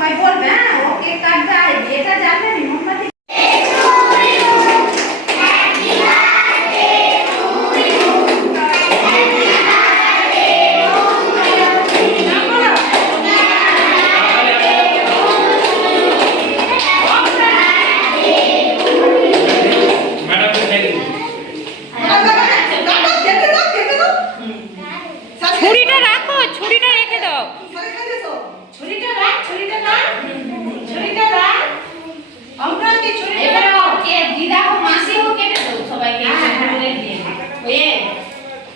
সময় বলবে। হ্যাঁ, ও কেক কাটবে আর এটা জানবে না মোমবাতি। ছুরিটা রাখো, ছুরিটা রেখে দাও। ছুরিটা রাখ, ছুরিটা রাখ, ছুরিটা রাখ। অমরাতে ছুরিটা এবার কে দিদা হোক মাসি হোক কেটে দাও সবাইকে করে দিয়ে। ওয়ে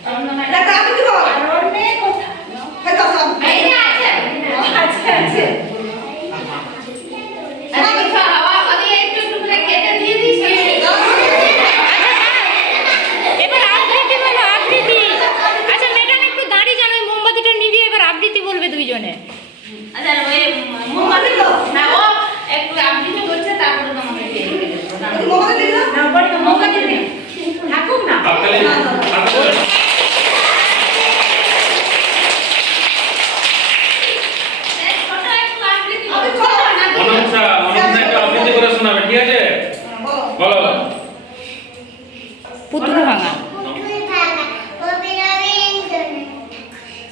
চন্দনা দাদা আমি দিব। আর ওর মেয়ে কোথা? হ্যাঁ দাদা এই যে আছে। আছে আছে। আরে কিছু হাওয়া আগে একটু একটু করে কেটে দিয়ে দিস। এবার আবৃত্তি বলো, আবৃত্তি। আচ্ছা ম্যাডাম একটু দাঁড়িয়ে যান, ওই মোমবাতিটা নিভিয়ে এবার আবৃত্তি বলবে দুইজনে। আচ্ছা ওই মোমবাতি তো না ও একটু আবৃত্তি করছে তারপরে তোমাকে দিয়ে দেব। মোমবাতি দিন না বড় মোমবাতি দিন। থাকুক না। আপনি ছোট একটু আবৃত্তি করো। ছোট না অনুষা একটু আবৃত্তি করে শোনাবে, ঠিক আছে? বলো। পুতুল ভাঙা। পুতুল ভাঙা ও বিরবিন্দন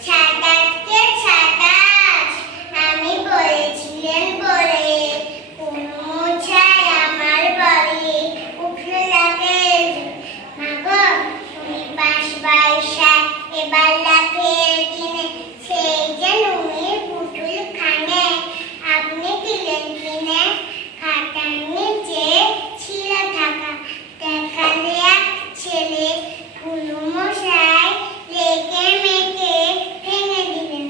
সাতাশকে সাতাশ আমি বলেছিলেন বলে কোন মোছায় আমার বলে উঠল লাগে মাগো তুমি বাঁশ বাইশা এবার লাগে দিনে সেই যে নুমির পুতুল খানে আপনি দিলেন কিনে খাটার নিচে ছিল থাকা দেখালে এক ছেলে কুলু মশাই লেকে মেকে ভেঙে দিলেন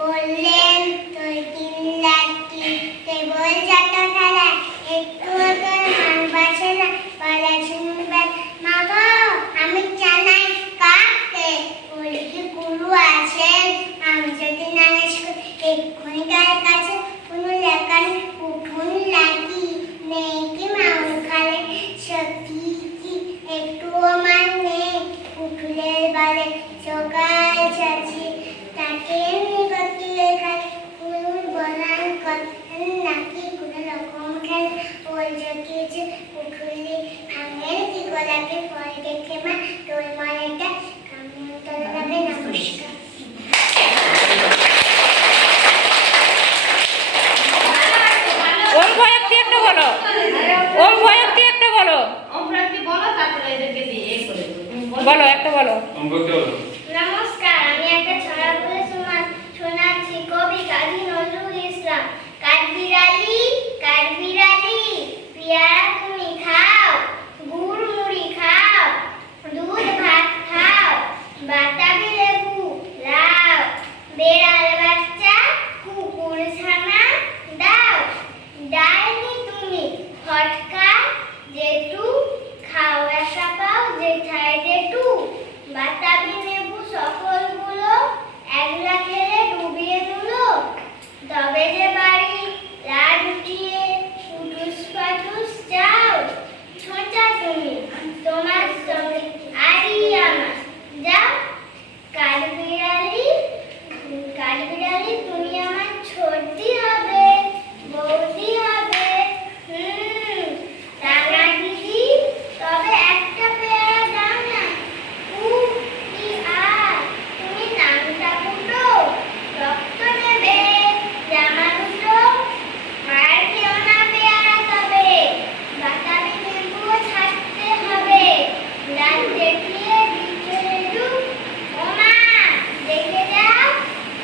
বললেন তোর দিন লাঠি কেবল যত খেলা একটু তোর মান বাঁচে না বলা শুনবেন মা গো আমি জানাই কাকে বলি কি কুলু আছেন আমি যদি নালিশ করি এক্ষুনি গায়ের কাছে কোনো লেখা উঠুন লাগি নেই কি মাউল খালে সত্যি কি একটুও মানে উঠুলের বালে সকাল চাচি তাকে নিগতি লেখা কুলুর বলান করেন নাকি কোনো রকম খেলে বলছ কিছু উঠুলি ভাঙের কি গোলাপি ফল দেখে মা তোর মনেটা কামন তোর লাগে নমস্কার। ওম ভয়ক্তি একটা বলো, ওম ভয়ক্তি একটা বলো। অমরাতে বলো তারপরে এদেরকে দিয়ে এই করে দেব। বলো একটা বলো। অঙ্গতে বলো। নমস্কার, আমি একটা ছড়া বলে শোনাচ্ছি কবি কাজী নজরুল ইসলাম। কাঠবিড়ালি কাঠবিড়ালি পেয়ারা তুমি খাও, গুড় মুড়ি খাও, দুধ ভাত খাও, বাতাবি লেবু লাও, বেড়াল বাচ্চা কুকুর ছানা দাও, ডাইনি তুমি ফটকা জেঠু খাও একা পাও জেঠাই জেঠু, বাতাবি লেবু সকলগুলো একলা খেলে ডুবিয়ে তুলো, তবে যে বাড়ি লাড উঠিয়ে উঠুস পাঠুস যাও, ছোঁচা তুমি তোমার সঙ্গে আরি আমার যাও, কাঠবিড়ালি কাঠবিড়ালি তুমি আমার ছোটদি হবে বৌদি হবে রাঙা দিদি, তবে একটা পেয়ারা দাও না কি আর তুমি নামটা ফুটো রক্ত দেবে জামা দুটো আর কেউ না পেয়ারা তবে বাতাবি লেবুও ছাড়তে হবে রাত দেখিয়ে দিচ্ছে ও মা দেখে যাও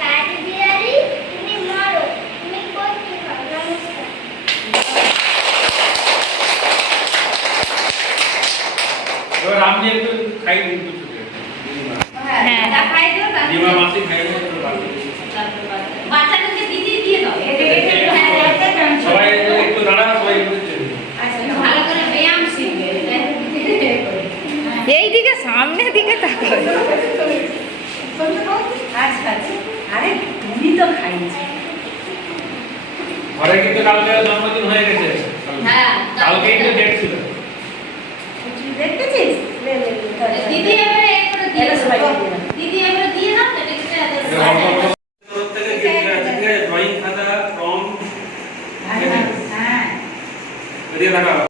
কাঠবিড়ালি তুমি মরো তুমি করতে খাও। নমস্কার। এবার আপনি একটু খাই দিন কিছু। হ্যাঁ তা খাই দিও তারপরে দিমা মাসি খাই দিন একটু বাকি। বাচ্চাদেরকে দিদি দিয়ে দাও। সবাই একটু দাঁড়া, সবাই একটু আচ্ছা ভালো করে ব্যায়াম শিখবে। এই দিকে সামনের দিকে তাকাও। আচ্ছা আচ্ছা আরে তুমি তো খাইছো। ঘরে কিন্তু কালকে জন্মদিন হয়ে গেছে। হ্যাঁ কালকেই তো ডেট ছিল। তুই দেখতেছিস দিদি এবারে এক করে দিয়ে দাও। দিদি এবারে দিয়ে দাও তো টেক্সটটা ড্রয়িং খাতা, ফর্ম এদিকে তাকাও